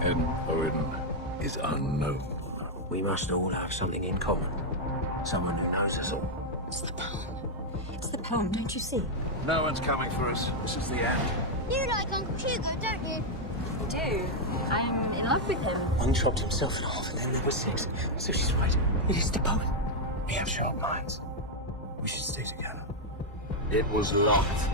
N. Owen is unknown. We must all have something in common. Someone who knows us all. It's the poem. It's the poem, don't you see? No one's coming for us. This is the end. You like Uncle Hugo, don't you? I do. I'm in love with him. One chopped himself in half, and then there were 6. So she's right. It is the poem. We have sharp minds. We should stay together. It was locked,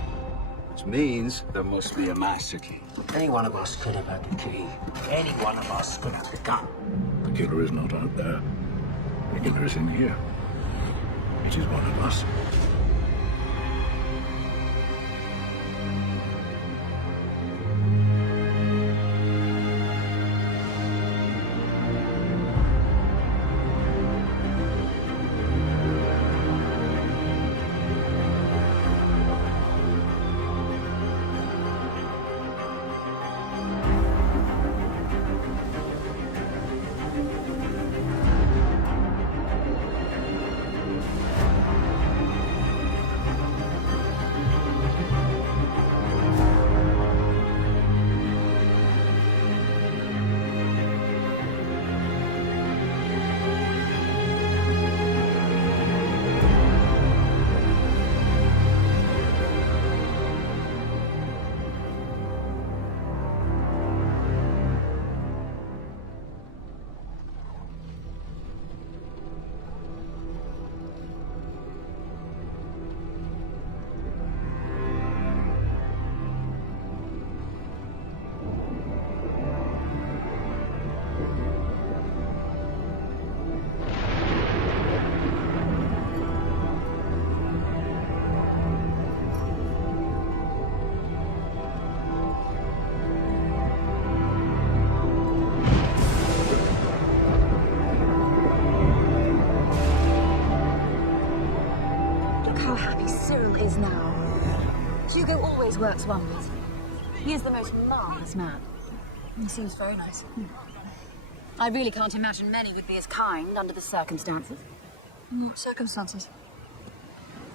which means there must be a master key. Any one of us could have had the key. Any one of us could have the gun. The killer is not out there. The killer is in here. It is one of us. Hugo always works wonders. He is the most marvelous man. He seems very nice. I really can't imagine many would be as kind under the circumstances. What circumstances?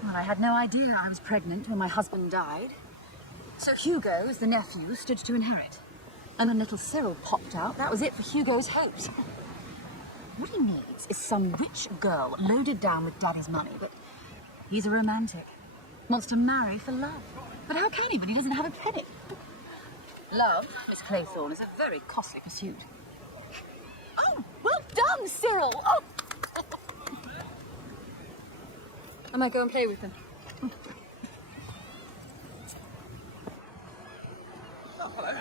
Well, I had no idea I was pregnant when my husband died. So Hugo, as the nephew, stood to inherit. And when little Cyril popped out, that was it for Hugo's hopes. What he needs is some rich girl loaded down with Daddy's money, but he's a romantic. Wants to marry for love. But how can he when he doesn't have a penny? Love, Miss Claythorne, is a very costly pursuit. Oh, well done, Cyril! Oh. I might go and play with them. Oh, hello.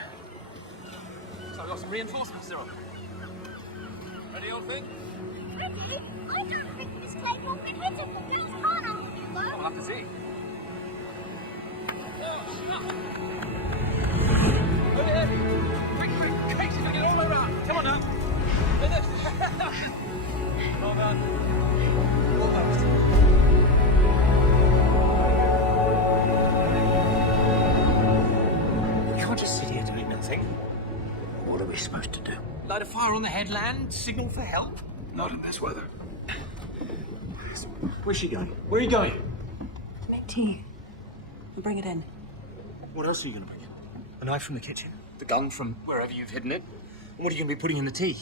So I've got some reinforcements, Cyril. Ready, old thing? Ready? I don't think Miss Claythorne can hit it for Bill's corner, Hugo. We'll have to see. Over here! Quick, quick! Casey's gonna get all the way around. Come on now. Finish. Well done. Almost. We can't just sit here doing nothing. What are we supposed to do? Light a fire on the headland, signal for help. Not in this weather. Where's she going? Where are you going? Make tea and bring it in. What else are you going to bring? A knife from the kitchen? The gun from wherever you've hidden it? And what are you going to be putting in the tea?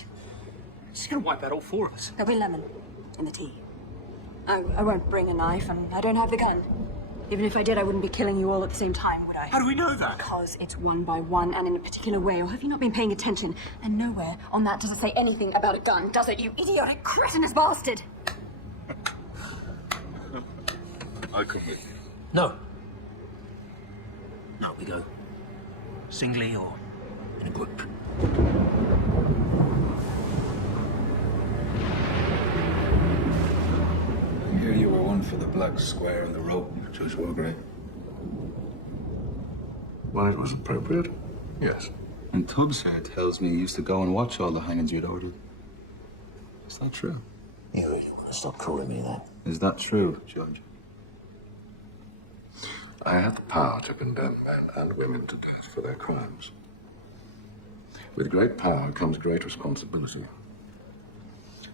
She's going to wipe out all 4 of us. There'll be lemon in the tea. I won't bring a knife, and I don't have the gun. Even if I did, I wouldn't be killing you all at the same time, would I? How do we know that? Because it's one by one and in a particular way. Or have you not been paying attention? And nowhere on that does it say anything about a gun, does it, you idiotic, cretinous bastard? I come with you. No. No, we go singly or in a group. Here you were one for the black square and the rope, Joshua Gray. When it was appropriate, yes. And Tubbs here tells me you used to go and watch all the hangings you'd ordered. Is that true? You really want to stop calling me that? Is that true, Judge? I had the power to condemn men and women to death for their crimes. With great power comes great responsibility.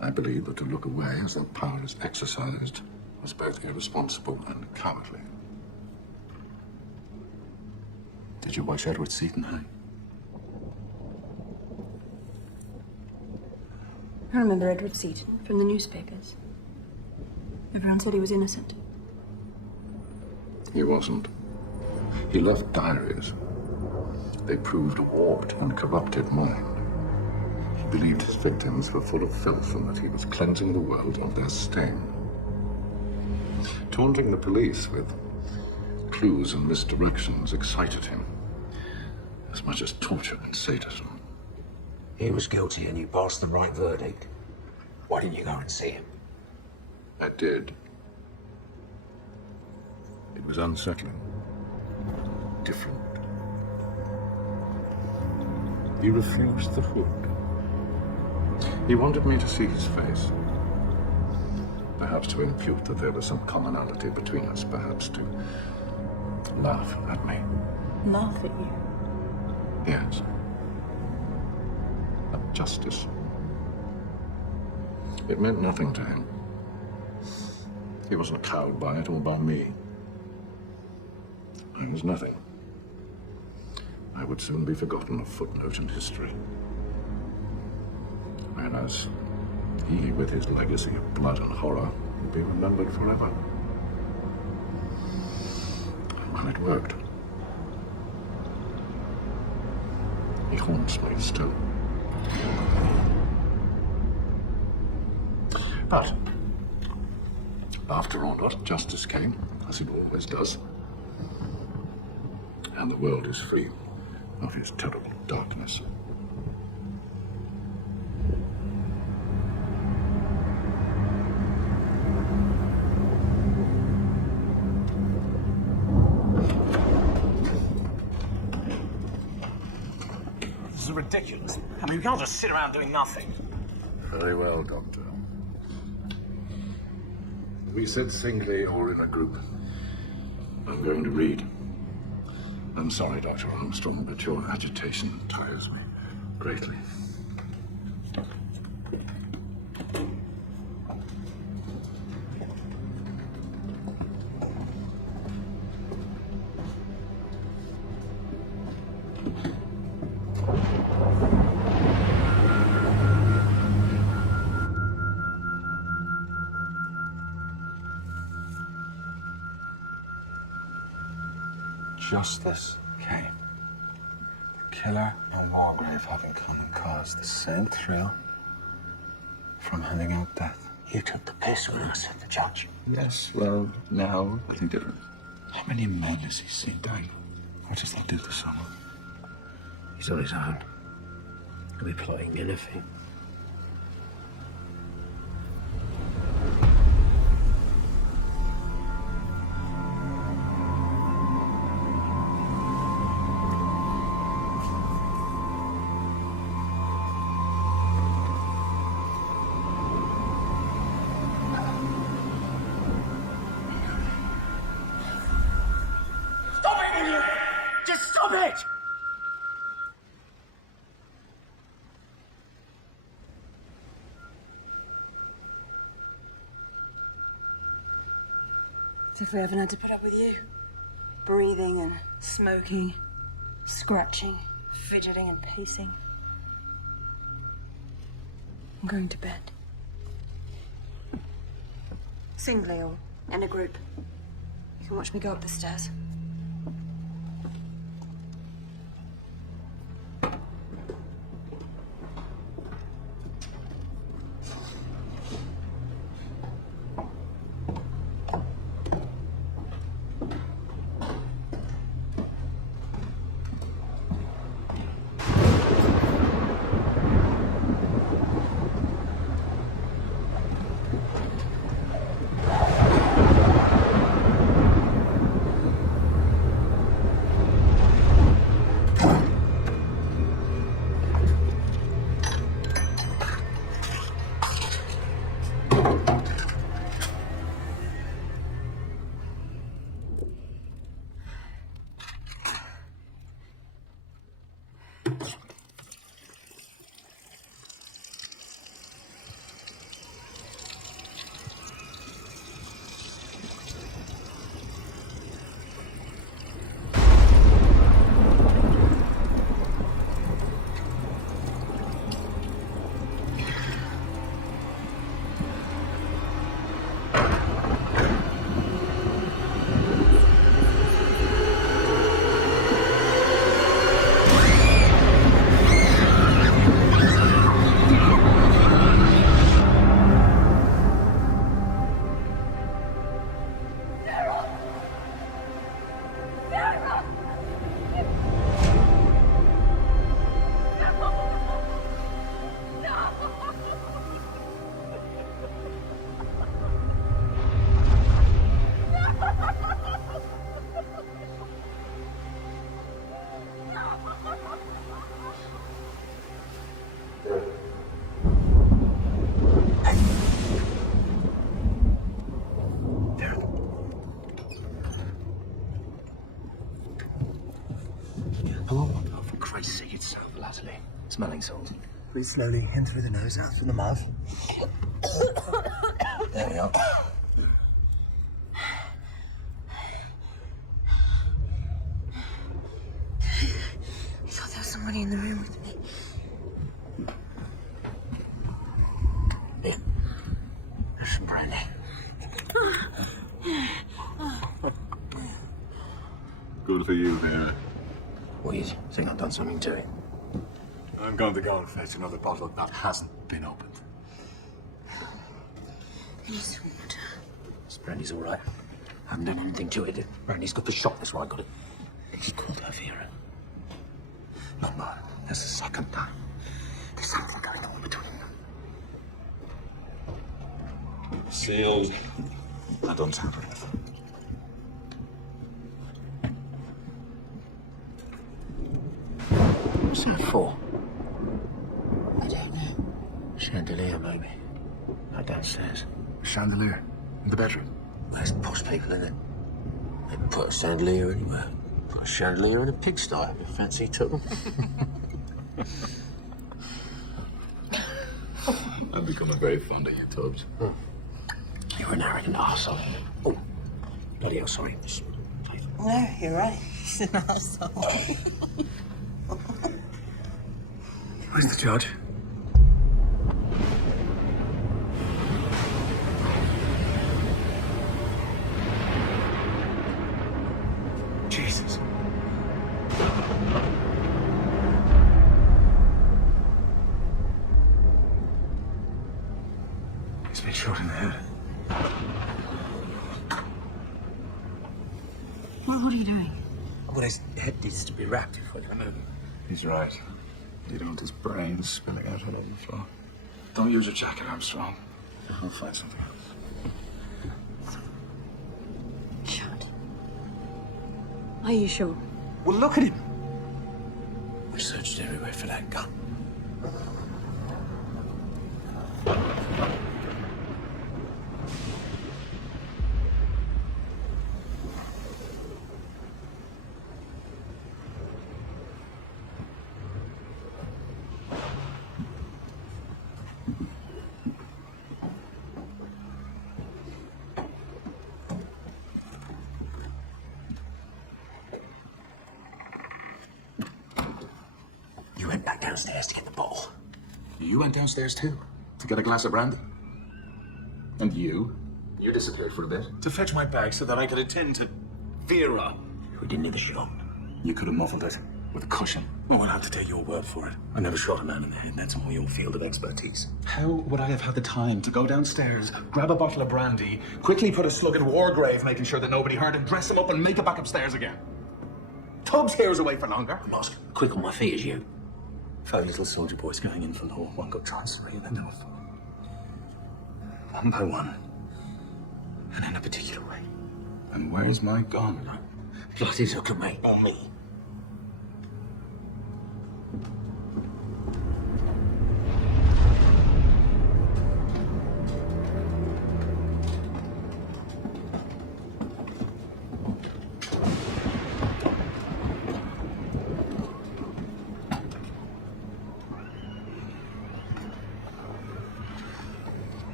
I believe that to look away as that power is exercised is both irresponsible and cowardly. Did you watch Edward Seaton hang? I remember Edward Seaton from the newspapers. Everyone said he was innocent. He wasn't. He left diaries. They proved a warped and corrupted mind. He believed his victims were full of filth and that he was cleansing the world of their stain. Taunting the police with clues and misdirections excited him as much as torture and sadism. He was guilty and you passed the right verdict. Why didn't you go and see him? I did. It was unsettling. Different. He refused the food. He wanted me to see his face. Perhaps to impute that there was some commonality between us, perhaps to laugh at me. Laugh at you? Yes. At justice. It meant nothing to him. He wasn't cowed by it or by me. I was nothing. I would soon be forgotten, a footnote in history. Whereas he, with his legacy of blood and horror, would be remembered forever. Well, it worked. He haunts me still. But after all, not justice came, as it always does. And the world is free of his terrible darkness. This is ridiculous. I mean, we can't just sit around doing nothing. Very well, Doctor. We sit singly or in a group. I'm going to read. I'm sorry, Dr. Armstrong, but your agitation tires me greatly. Justice came. The killer and Margrave have in common cause the same thrill from handing out death. You took the piss when I said the judge. Yes, well, now I think different. How many men has he seen die? What does that do to someone? He's on his own. He'll be plotting anything. Just stop it! As if we haven't had to put up with you. Breathing and smoking, scratching, fidgeting and pacing. I'm going to bed. Singly or in a group. You can watch me go up the stairs. salt. Breathe slowly in through the nose, out through the mouth. There we are. I thought there was somebody in the room with me. Here. There's some brandy. Good for you, Vera. What, you think I've done something to it? I'm going to go and fetch another bottle that hasn't been opened. I need some water. This brandy's all right. I haven't done anything to it. Brandy's got the shot, that's why I got it. He called her Vera. Not mine. This is the second time. There's something going on between them. Sealed. And untampered with. What's that for? I don't know. Chandelier, maybe. Right downstairs. Chandelier in the bedroom. Well, there's posh people in it. They put a chandelier anywhere. Put a chandelier in a pigsty if you fancy took them. I'm becoming very fond of you, Tubbs. You're an arrogant arsehole. Oh, bloody hell, sorry. No, you're right. He's an asshole. Where's the judge? Jesus. He's been shot in the head. What are you doing? Well, his head needs to be wrapped before you remove him. He's right. You don't want his brains spilling out all over the floor. Don't use your jacket, Armstrong. I'll find something else. Shut. Are you sure? Well, look at him. We searched everywhere for that gun. You went back downstairs to get the bottle. You went downstairs too, to get a glass of brandy. And you? You disappeared for a bit. To fetch my bag so that I could attend to Vera. We didn't hear the shot. You could have muffled it with a cushion. Oh, I'll have to take your word for it. I never shot a man in the head. That's all your field of expertise. How would I have had the time to go downstairs, grab a bottle of brandy, quickly put a slug in Wargrave, making sure that nobody heard, and dress him up and make it back upstairs again? Tubbs here is away for longer. I'm as quick on my feet as you. 5 little soldier boys going in from the hall. One got transferred and then off. One by one. And in a particular way. And where's my gun? Bloody look at me. On me.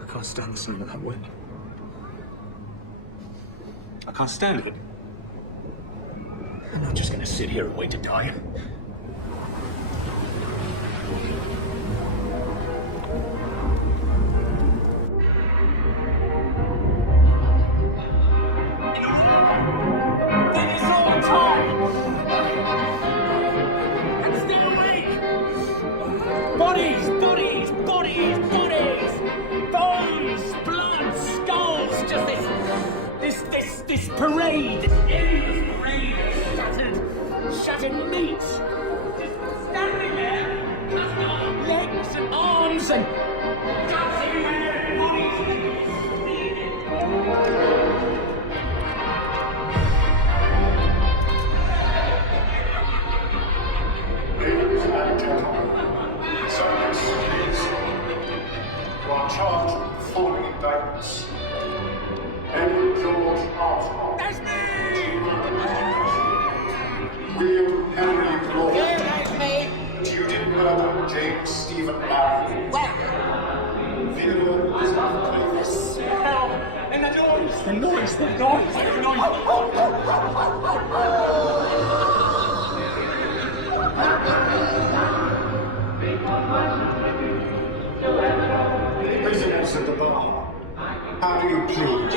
I can't stand the smell of that wind. I can't stand it. I'm not just gonna sit here and wait to die. Finish all time! And stay awake! Bodies, bodies, bodies, bodies! Bones, blood, skulls, just this parade, this endless parade of shattered meat. Just standing there, cutting off legs and arms and guts everywhere, bodies bleeding. Ladies and gentlemen, service please. You are charged with the following indictments. Edward George Armstrong. That's me! What's that noise? Business at the bar. How do you plead?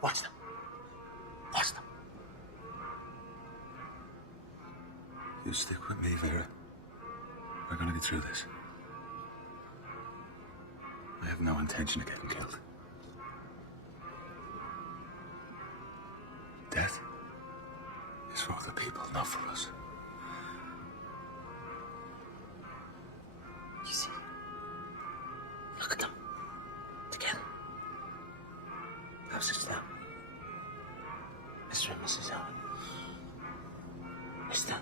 Watch them. Watch them. You stick with me, Vera. We're gonna get through this. I have no intention of getting killed. Death is for other people, not for us. You see? Look at them. Together. How's it now? Mr. and Mrs. Owen. Mr.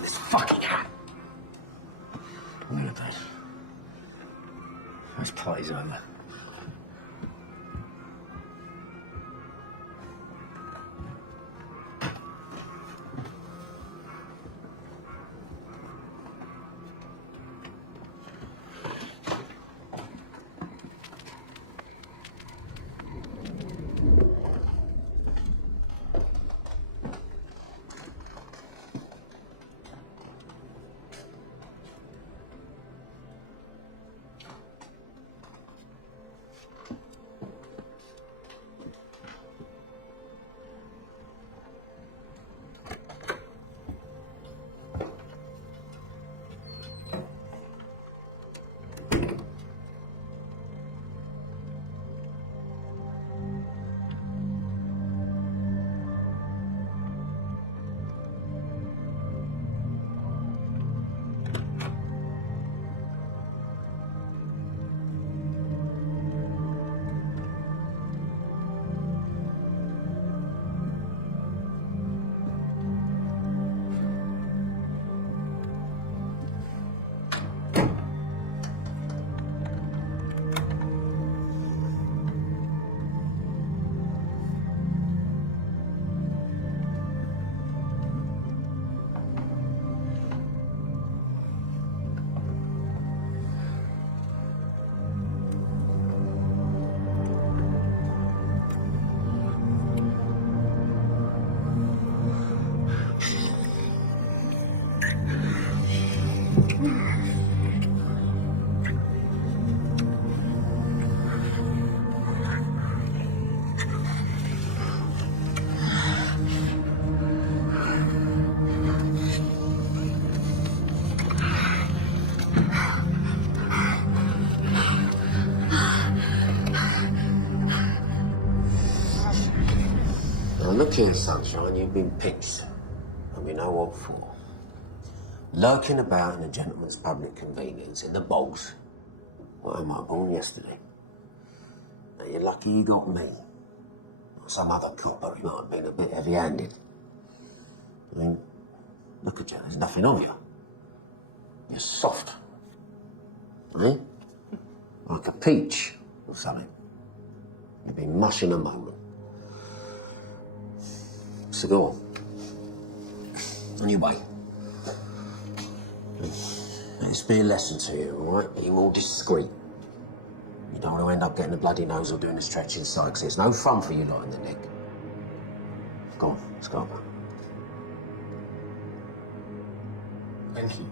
This fucking hat. Look at that. This party's over. Now look here, Sunshine, you've been pinched. And we know what for. Lurking about in a gentleman's public convenience in the bogs. What am I born yesterday? Now you're lucky you got me. Some other copper who might have been a bit heavy-handed. I mean, look at you, there's nothing of you. You're soft. Eh? Like a peach or something. You've been mushing a moment. So go on. Anyway. Let's be a lesson to you, all right? Be more discreet. You don't want to end up getting a bloody nose or doing a stretch inside, because it's no fun for you lot in the neck. Go on, let's go. Thank you.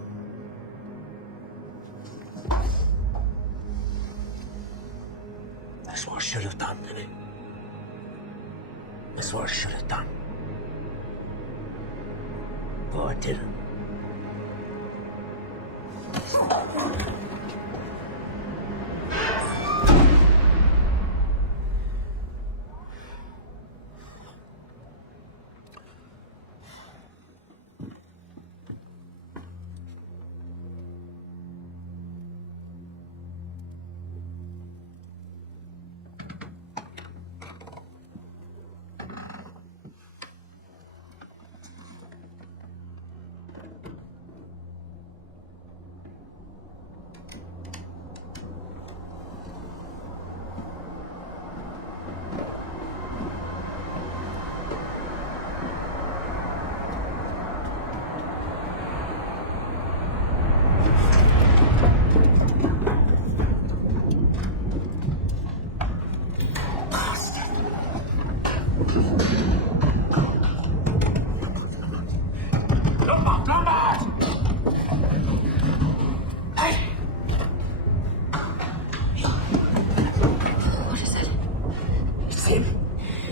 That's what I should have done, didn't it? That's what I should have done. But I didn't.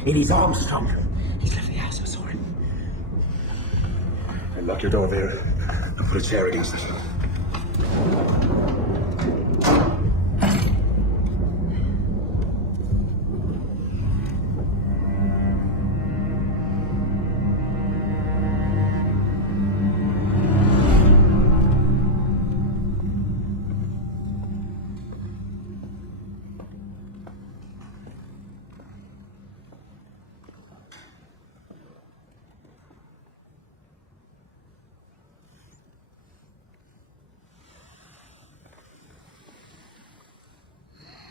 In his Armstrong. He's left the house, I saw him. And lock your door, Vera, and put a chair against it.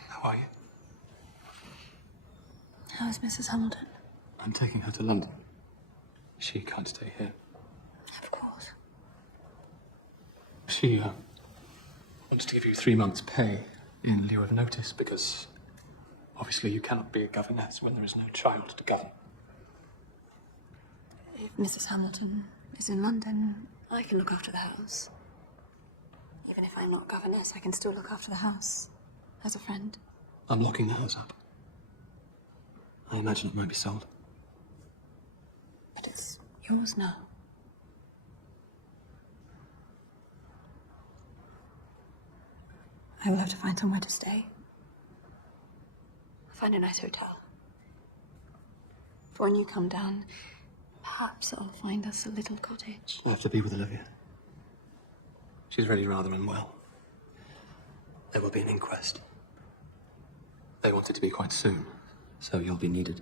How are you? How is Mrs. Hamilton? I'm taking her to London. She can't stay here. Of course. She wants to give you 3 months' pay in lieu of notice because obviously you cannot be a governess when there is no child to govern. If Mrs. Hamilton is in London, I can look after the house. Even if I'm not governess, I can still look after the house as a friend. I'm locking the house up. I imagine it might be sold. But it's yours now. I will have to find somewhere to stay. Find a nice hotel. For when you come down, perhaps I'll find us a little cottage. I have to be with Olivia. She's really rather unwell. There will be an inquest. They want it to be quite soon, so you'll be needed.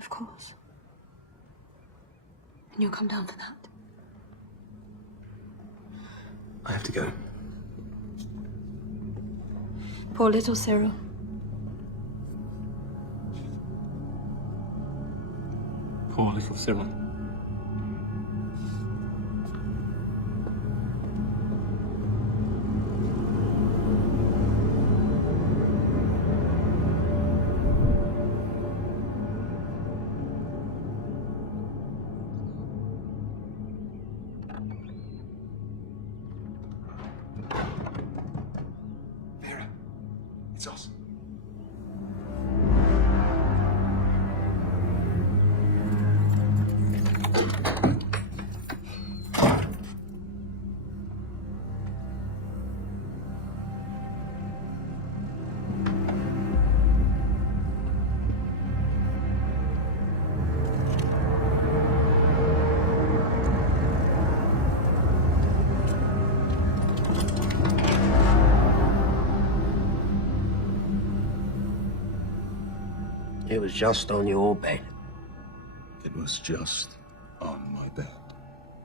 Of course. And you'll come down for that. I have to go. Poor little Cyril. Poor little Cyril. Vera, it's us. It was just on your bed. It was just on my bed.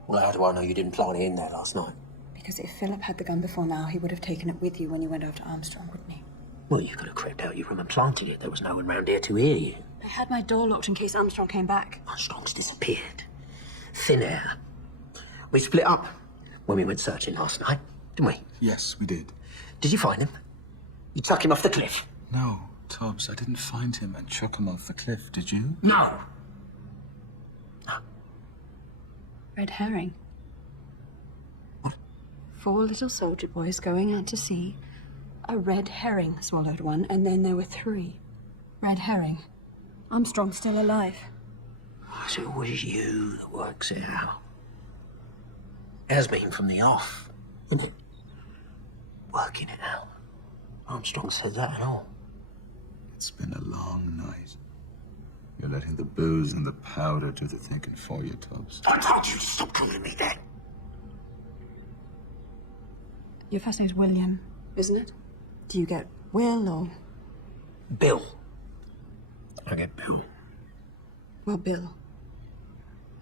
Well, how do I know you didn't plant it in there last night? Because if Philip had the gun before now, he would have taken it with you when you went after Armstrong, wouldn't he? Well, you could have crept out your room and planted it. There was no one round here to hear you. I had my door locked in case Armstrong came back. Armstrong's disappeared. Thin air. We split up when we went searching last night, didn't we? Yes, we did. Did you find him? You chuck him off the cliff? No, Tubbs, I didn't find him and chuck him off the cliff, did you? No! Red herring. What? 4 little soldier boys going out to sea. A red herring swallowed one, and then there were 3. Red herring. Armstrong's still alive. Because it always you that works it out. It has been from the off, isn't it? Working it out. Armstrong said that and all. It's been a long night. You're letting the booze and the powder do the thinking for you, Tubbs. I told you to stop calling me that. Your first name's William, isn't it? Do you get Will or... Bill. I get Bill. Well, Bill.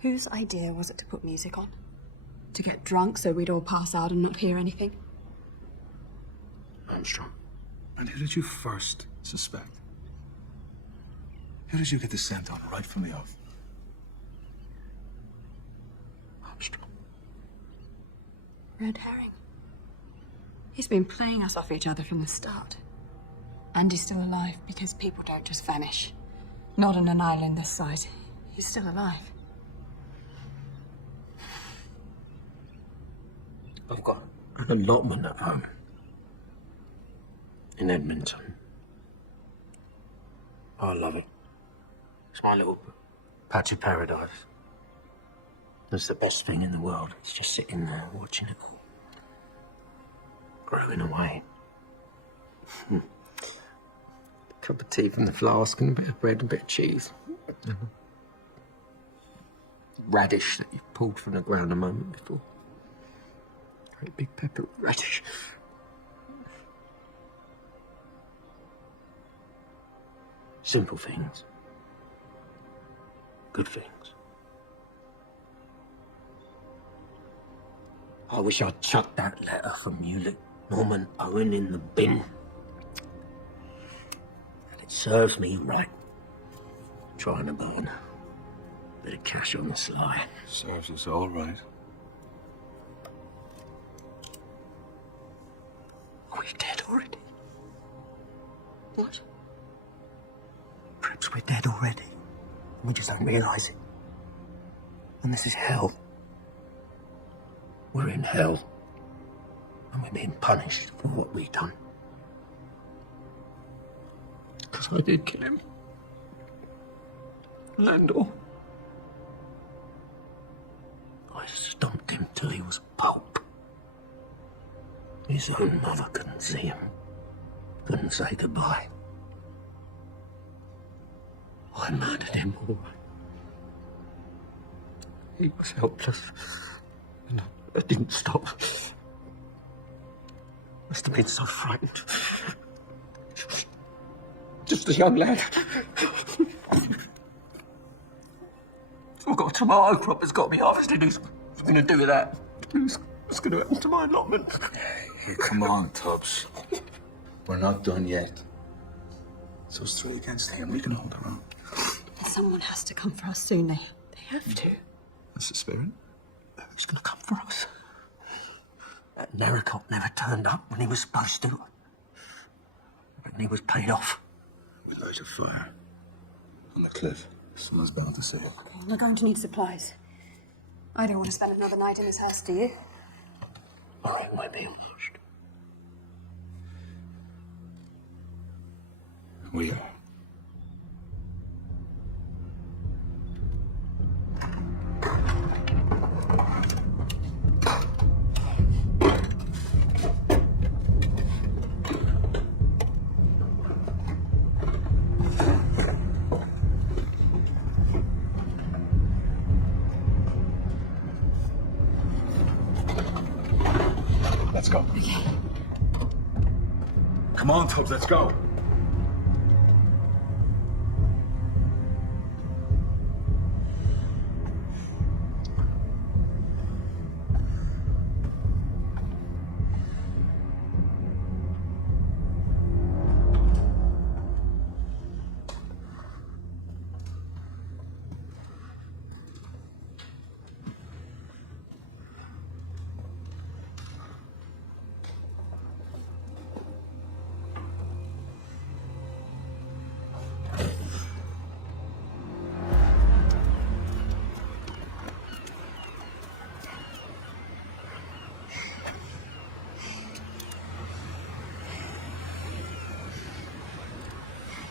Whose idea was it to put music on? To get drunk so we'd all pass out and not hear anything? Armstrong. And who did you first suspect? How did you get the scent on right from the off? Armstrong. Red herring. He's been playing us off each other from the start. And he's still alive because people don't just vanish. Not on an island this size. He's still alive. I've got an allotment at home. In Edmonton. I love it. It's my little patch of paradise. It's the best thing in the world. It's just sitting there watching it all. Growing away. A cup of tea from the flask and a bit of bread and a bit of cheese. Radish that you've pulled from the ground a moment before. Great big pepper radish. Simple things. Good things. I wish I'd chucked that letter from you, Norman Owen, in the bin. And it serves me right. Trying to burn a bit of cash on the sly. Serves us all right. Are we dead already? What? Perhaps we're dead already. We just don't realise it. And this is hell. We're in hell. And we're being punished for what we've done. Because I did kill him. Landor. I stomped him till he was pulp. His own mother couldn't see him. Couldn't say goodbye. I murdered him all right. He was helpless. And I didn't stop. Must have been so frightened. Just a young lad. I've got a tomato crop that's got to be harvested. Who's going to do with that? What's going to happen to my allotment? Hey, come on, Tubbs. We're not done yet. So it's 3 against him. We can hold our own. Someone has to come for us soon. They have to. That's the spirit. Who's going to come for us? That Narracop never turned up when he was supposed to. And he was paid off. We light a fire on the cliff. Someone's bound to see it. Okay, we're going to need supplies. I don't want to spend another night in this house, do you? All right, my being pushed. We are. Let's go. Okay. Come on, Tubbs, let's go.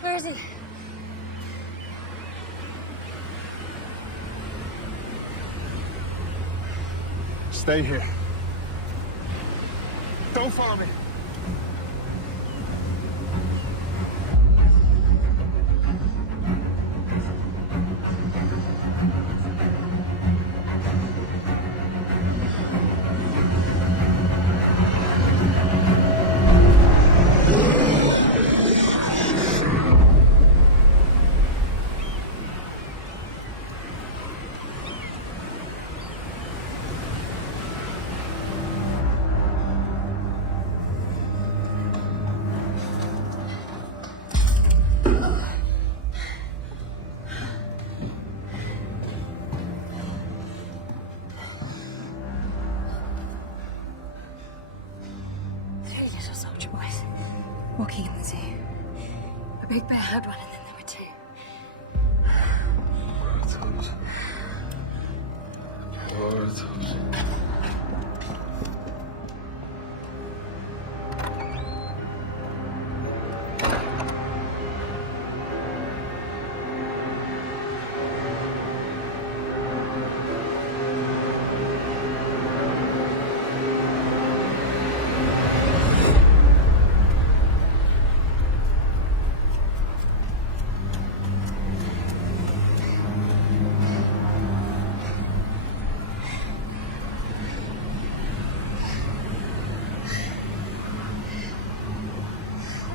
Where is he? Stay here. Don't follow me. Walking in the zoo. A big bear had one, and then there were two.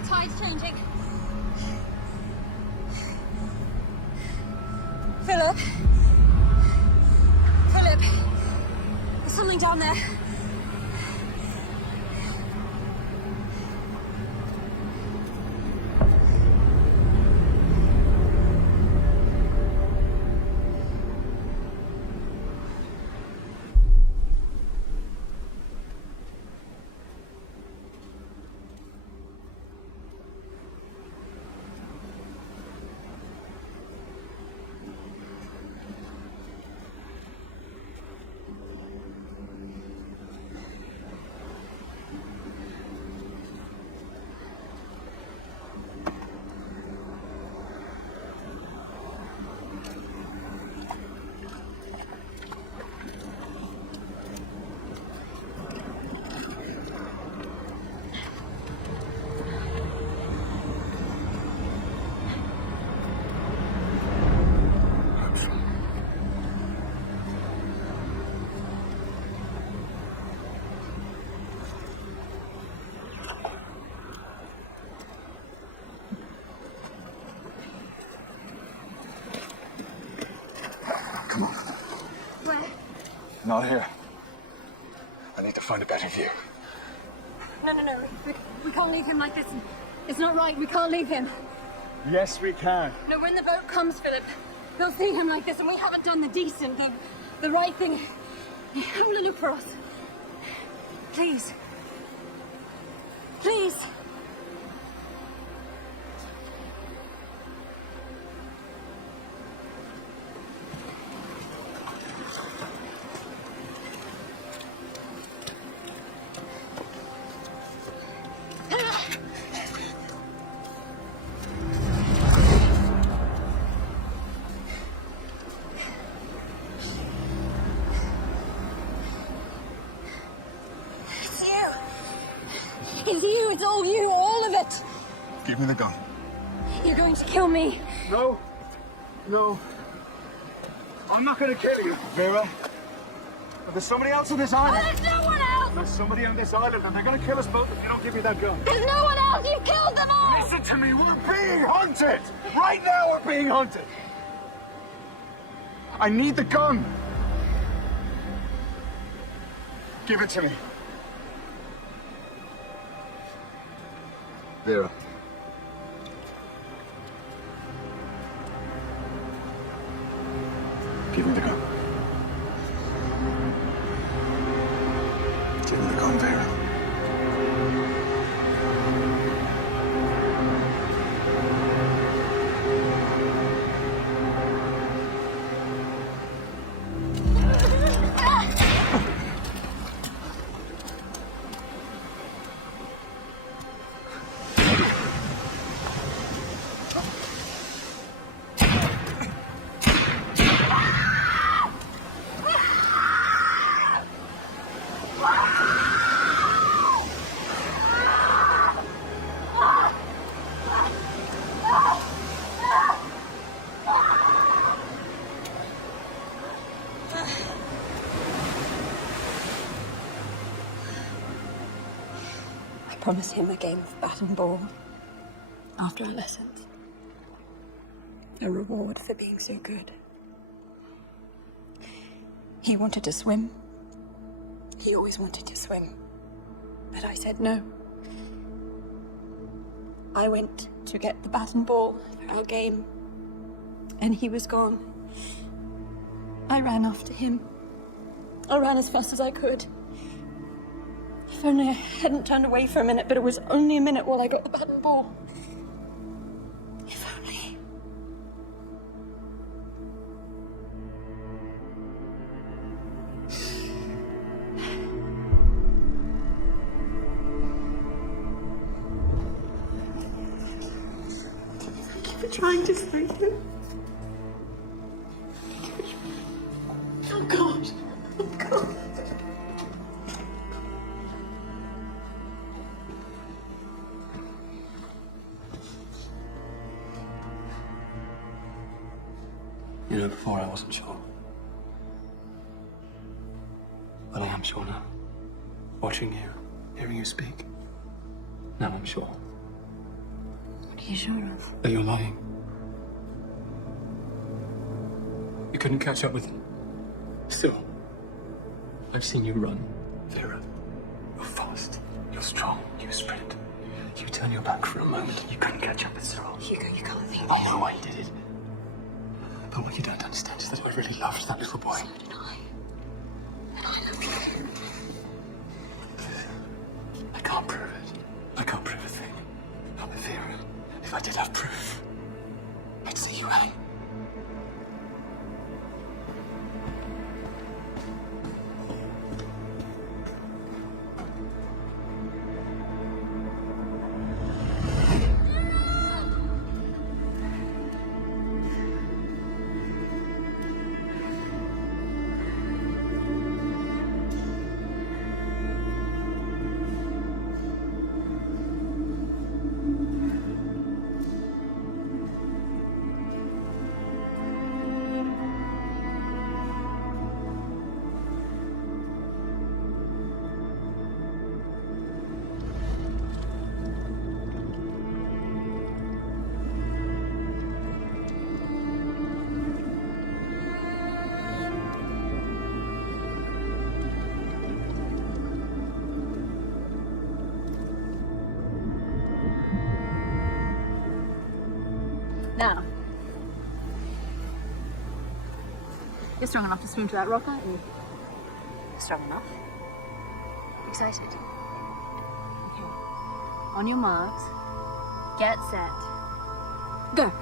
The tide's changing. Philip. Philip. There's something down there. Come on. Where? Not here. I need to find a better view. No. We can't leave him like this. It's not right. We can't leave him. Yes, we can. No, when the boat comes, Philip, they'll see him like this, and we haven't done the decent, the right thing. Come and look for us. Please. Please. It's you, it's all you, all of it. Give me the gun. You're going to kill me. No. I'm not going to kill you, Vera. There's somebody else on this island. Oh, there's no one else! There's somebody on this island, and they're going to kill us both if you don't give me that gun. There's no one else! You've killed them all! Listen to me, we're being hunted! Right now we're being hunted! I need the gun! Give it to me. Vera. Give me the gun. Give me the gun, Vera. promised him a game of bat and ball after our lessons. A reward for being so good. He wanted to swim. He always wanted to swim. But I said no. I went to get the bat and ball for our game, and he was gone. I ran after him. I ran as fast as I could. If only I hadn't turned away for a minute, but it was only a minute while I got the bat and ball. If only. Thank you for trying to save him. Oh God. Oh God. You know, before I wasn't sure. But I am sure now. Watching you, hearing you speak. Now I'm sure. What are you sure of? That you're lying. You couldn't catch up with him. Still, I've seen you run, Vera. You're fast. You're strong. You sprint. You turn your back for a moment. You couldn't catch up with Cyril. Hugo, you can't think. I know why you did it. But what you don't understand is that I really loved that little boy. So did I. And I love you. I can't prove it. I can't prove a thing. Not with Vera. If I did have proof, I'd see you hang. Now, you're strong enough to swim to that rock, aren't you? Strong enough. Excited? Okay. On your marks, get set, go.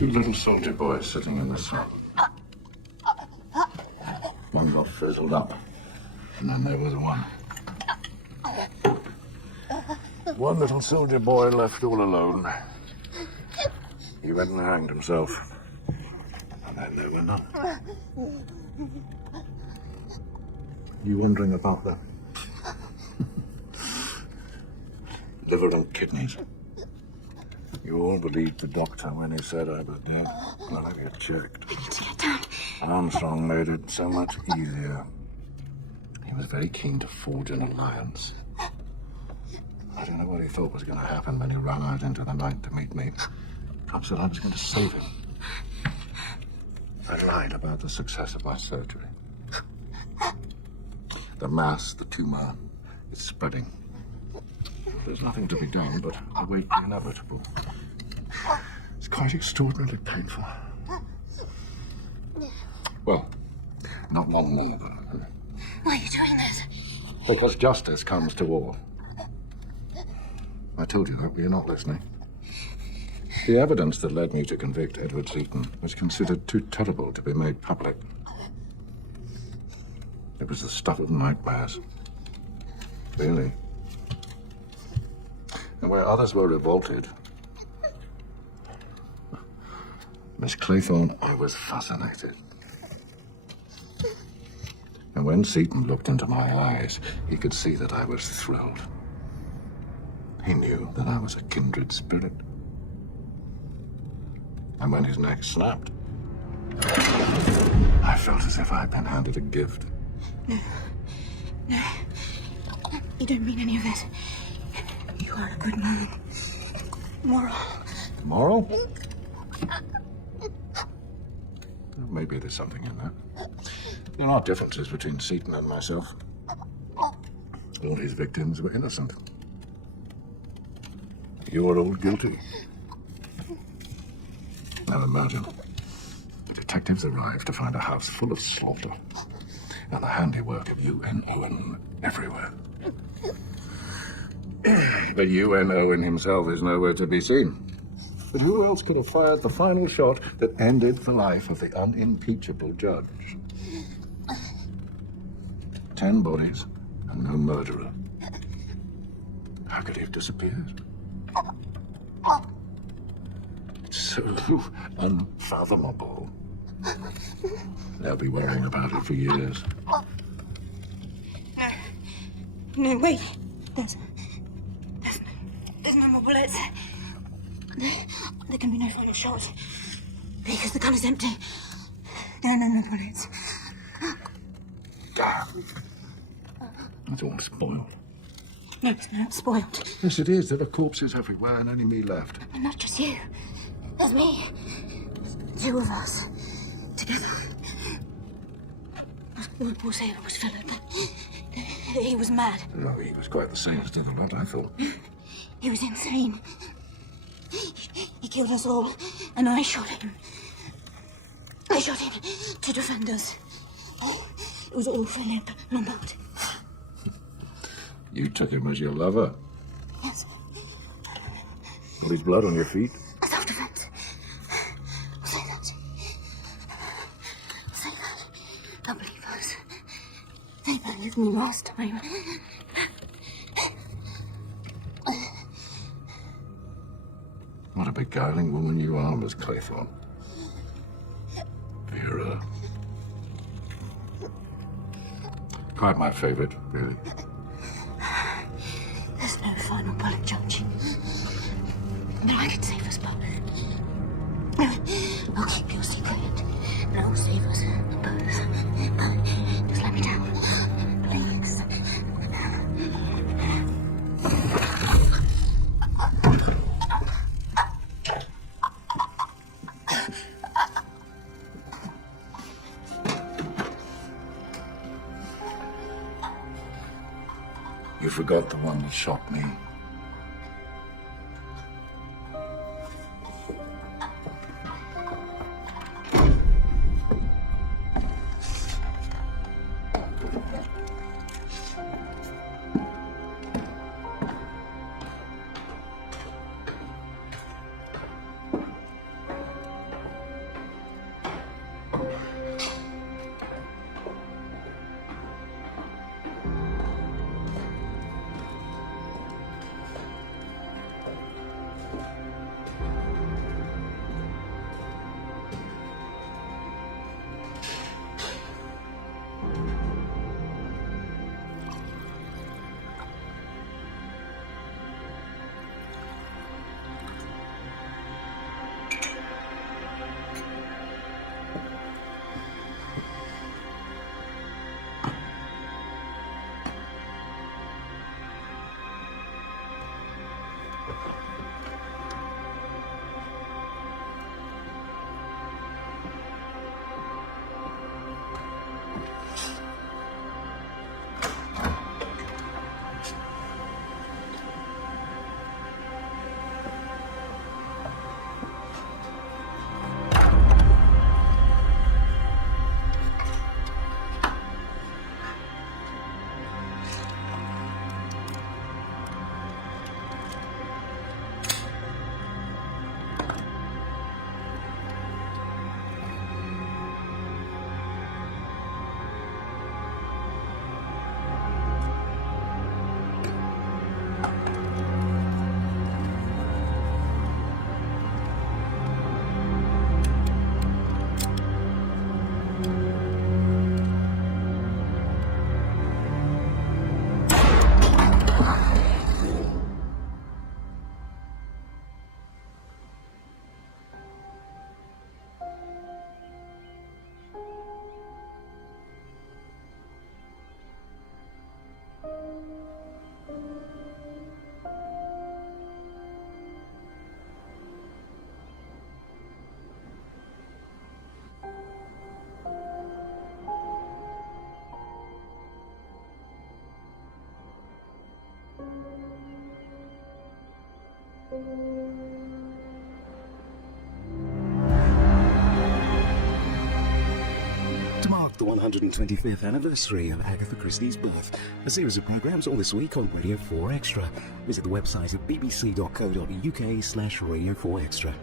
Two little soldier boys sitting in the sun. One got frizzled up, and then there was one. One little soldier boy left all alone. He went and hanged himself. And then there were none. You wondering about the liver and kidneys? You all believed the doctor when he said I was dead. Well, have you checked? Armstrong made it so much easier. He was very keen to forge an alliance. I don't know what he thought was going to happen when he ran out into the night to meet me. Perhaps that I was going to save him. I lied about the success of my surgery. The mass, the tumor, is spreading. There's nothing to be done but await the inevitable. It's quite extraordinarily painful. Well, not long more, though. Why are you doing this? Because justice comes to all. I told you that, but you're not listening. The evidence that led me to convict Edward Seaton was considered too terrible to be made public. It was the stuff of nightmares. Really. And where others were revolted, Miss Claythorne, I was fascinated. And when Seaton looked into my eyes, he could see that I was thrilled. He knew that I was a kindred spirit. And when his neck snapped, I felt as if I'd been handed a gift. No. No. You don't mean any of this. You are a good man. Moral. Moral? Maybe there's something in that. There are differences between Seaton and myself. All his victims were innocent. You were all guilty. Now imagine, the detectives arrived to find a house full of slaughter and the handiwork of UN Owen everywhere. But UN Owen himself is nowhere to be seen. But who else could have fired the final shot that ended the life of the unimpeachable judge? 10 bodies and no murderer. How could he have disappeared? So unfathomable. They'll be worrying about it for years. No, wait. There's no more bullets. There can be no final shot. Because the gun is empty. There are no more bullets. Damn. It's all spoiled. No, it's not spoiled. Yes, it is. There are corpses everywhere and only me left. And not just you. There's me. 2 of us. Together. We'll say it was Philip. He was mad. No, he was quite the same as the other lad, I thought. He was insane. He killed us all, and I shot him. I shot him to defend us. It was all Philip, not. You took him as your lover. Yes. All his blood on your feet. Self-defense. Say that. Say that. They'll believe us. They believed me last time. What a beguiling woman you are, Miss Claythorne. Vera. Quite my favorite, really. There's no final bullet, Judge. But I can save us both. I'll keep your secret, and I'll save us both. But just let me down, please. You forgot the one that shot me. 125th anniversary of Agatha Christie's birth. A series of programmes all this week on Radio 4 Extra. Visit the website at bbc.co.uk/Radio 4 Extra.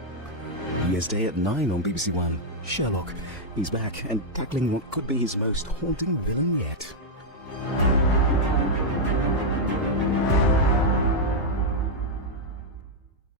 New Year's Day at 9 on BBC One. Sherlock. He's back and tackling what could be his most haunting villain yet.